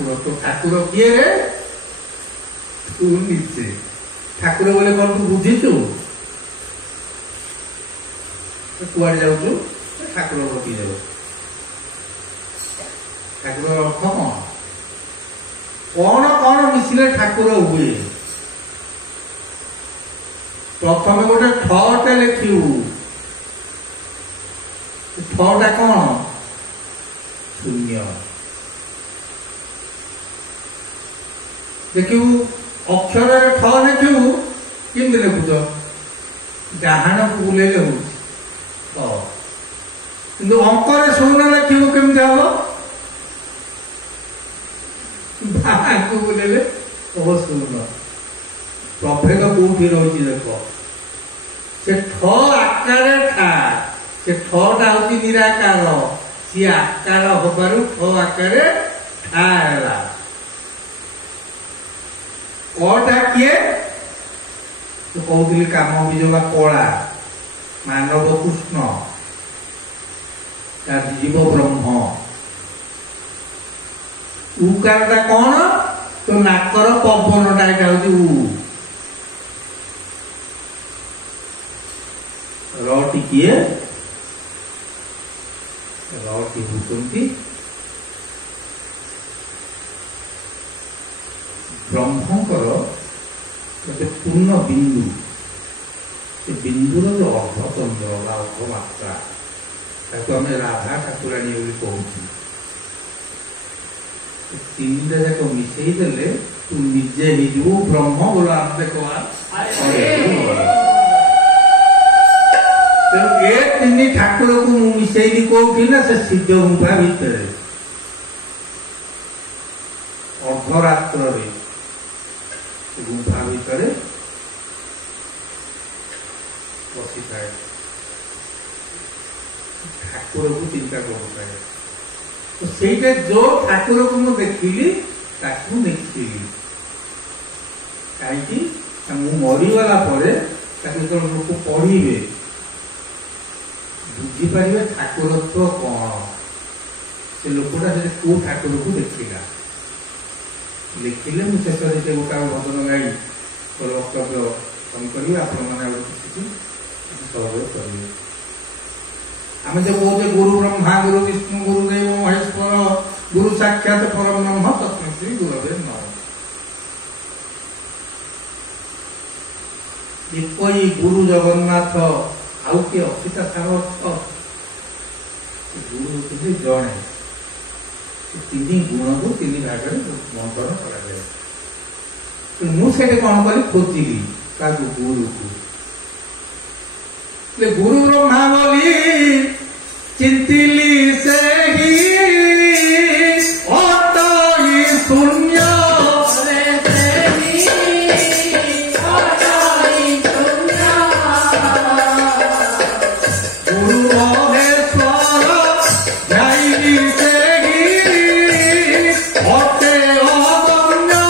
ठाकुर तो ठाकुर किए रे तू निजे ठाकुर बोले कौन तू बुझीचु कुआड़े जाऊँ ठाकुर प्रति जाऊ ठाकुर अर्थ कौन कौन मिसिले ठाकुर हुए प्रथम गोटे ठटे लिखू ठटा कौन शून्य देखू अक्षर ठ लिखू केमती लिखुच डाहाण को बुले कि अंकर शून्य लिखू केमती हम को बुले शून्य प्रभेद कौटी रही देख से ठ आकार ठा से ठटा हूँ निराकार सी आकार हबार ठ आकार ठा है कटा किए तो कहते काम बीज कला मानव कृष्ण जीव ब्रह्म उकारटा कौन तो नाकर पवनटा यहाँ हूँ रटी किए रटी होती ब्रह्मकर गोटे पूर्ण बिंदु से बिंदुर जो अर्धचंद्र अर्धमात्रा ताको आम राधा ठाकुराणी कहूँ तीन जाक मिसई देले तू निजे हिजू ब्रह्म बोला आम देखो तीन ठाकुर को मिसई कौटी ना से सिद्ध गुंफा भितर अर्धरात्र गुंफा भितर बसी थाए ठाकुर को चिंता करूए तो ସେଇଟା जो ठाकुर को मुझे देखिली ताकू देखिली कहीं मरीगला लोक पढ़े बुझीपारे ठाकुरत्व कौन से लोकटा से कौ ठाकुर को देखला लिखिले मुझे शेष से गोटा भजन गाई मोर वक्तव्य कम करी आपने सहयोग करेंगे आम जो कहते गुरु ब्रह्मा गुरु विष्णु गुरुदेव महेश्वर गुरु साक्षात परम ब्रह्म तस्मै श्री गुरवे नमः कोई गुरु जगन्नाथ आउ किए अक्षिता सार अर्थ गुरु होती जड़े तीन गुण को तीन भाग में बंटन कर मुझे कौन करी खोजिली गुरु को गुरु ब्रह्मा बोली चिंतिली से ही शून्य गुरु महेश्वर ध्यायी से ही होते अगम्य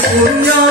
शून्य